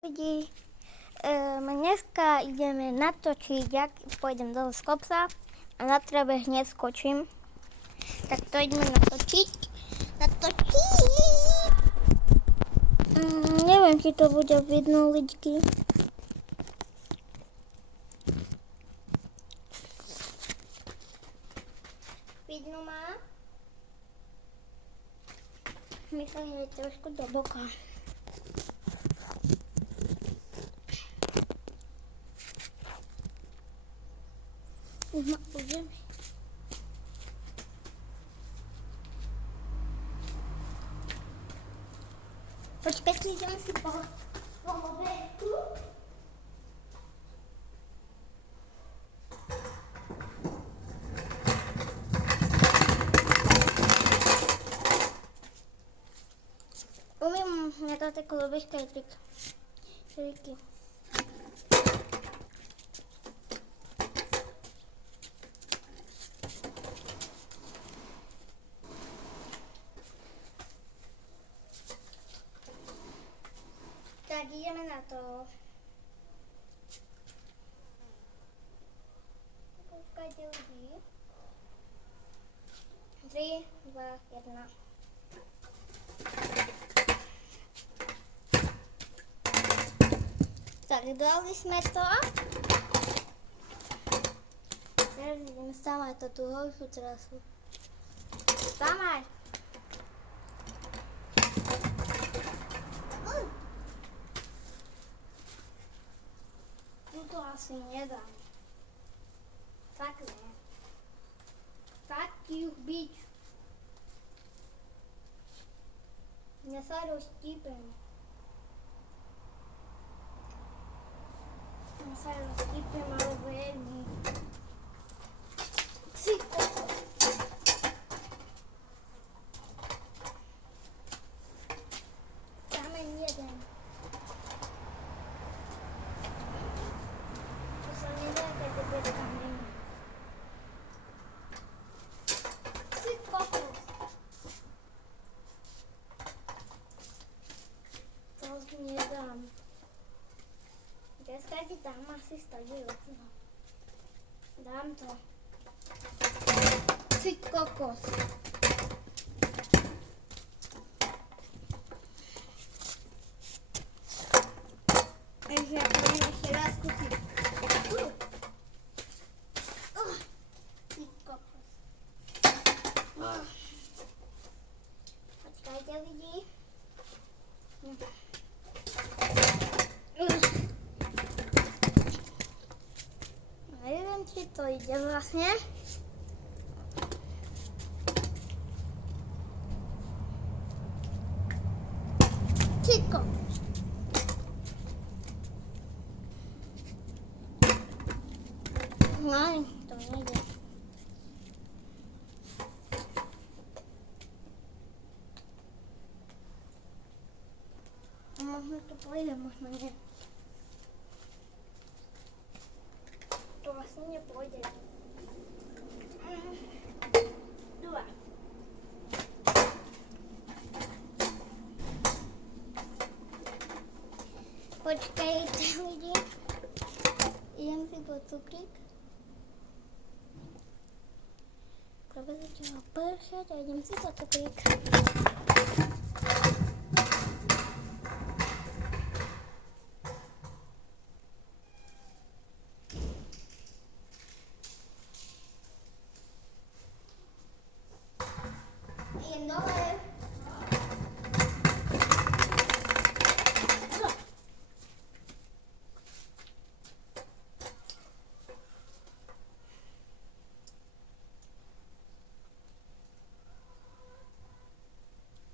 Ľudí, dneska ideme natočiť, jak pôjdem dole z kopca a na trebe hneď skočím. Tak to ideme natočiť. Neviem, či to bude vidno, ľudí. Vidno ma? Myslím, že trošku do boka. Už ma budem. Počkaj, si idem si po mobilku. Umím na to takú lobežka triky. Tak ideme na to. Počkajte ľudí. 3, 2, 1. Tak, dali sme to. Teraz ideme stavať to tú horšiu trasu. Stavať! To asi nedám. Tak ne. Taký byť. Ja sa roztípem. Ale veľmi. Si kokos. Kameň jeden. Nedám. Dneska ti tam asi stojí okno. Dám to. Ty kokos. Takže ja poviem ešte raz skúsiť. Ty kokos. Počkajte ľudí. Neviem, či to ide vlastne. Čiko. No, to nejde. Možno to pôjde, možno nie. To vlastne nepôjde. 2. Počkajte ľudí. Idem si po cukrík. Treba začala pršať a idem si po cukrík. Idem dole.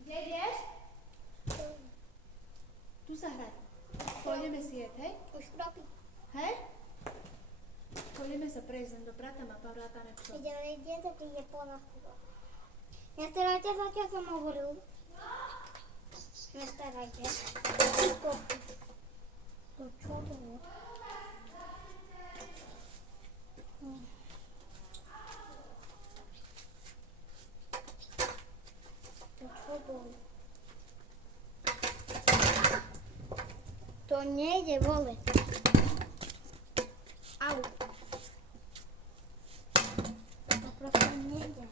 Kde ideš? Tu sa hraj. Pôjdeme si jesť, hej? Už kroky. Hej? Pôjdeme sa prejsť do brata, má pavrátane pso. Ide, tak ide po nás. Nestarajte sa, keď som hovoril. Nestarajte. To čo bolo? To čo bolo? To nejde, vole. Au. To proste nejde.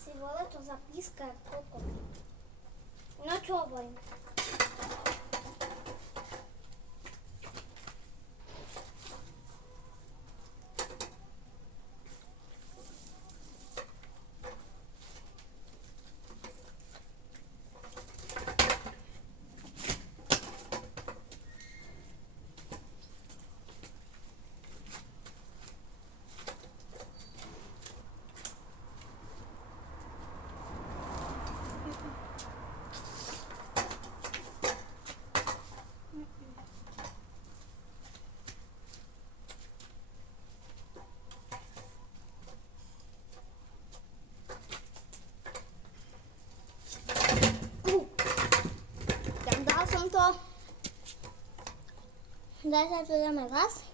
Si vole to zapíska kokot. No čo hovorím? Tak dal som to. Daj sa to dáme raz.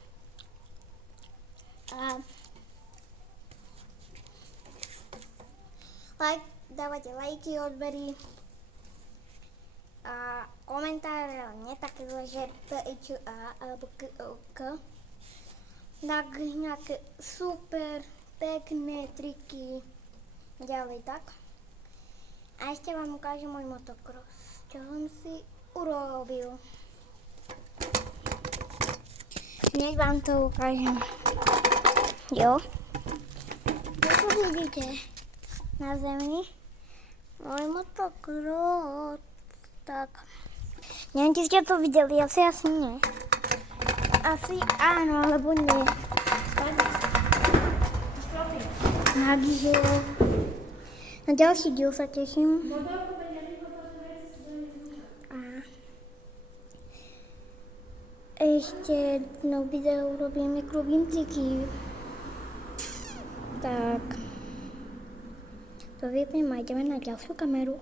A dávate lajky, odbery a komentáre, ale nie také zle, že P, Č, A alebo K. Tak nejaké super pekné triky ďalej tak. A ešte vám ukážem môj motocross, čo som si urobil. Hneď vám to ukážem. Jo. Čo vidíte na zemi? Môj motocross. Tak. Neviem, či ste to videli, asi nie. Asi áno, alebo nie. Takže na ďalší diel sa teším. A ešte jedno video urobím, jak robím triky. Tak. To vypnem a ideme na ďalšiu kameru.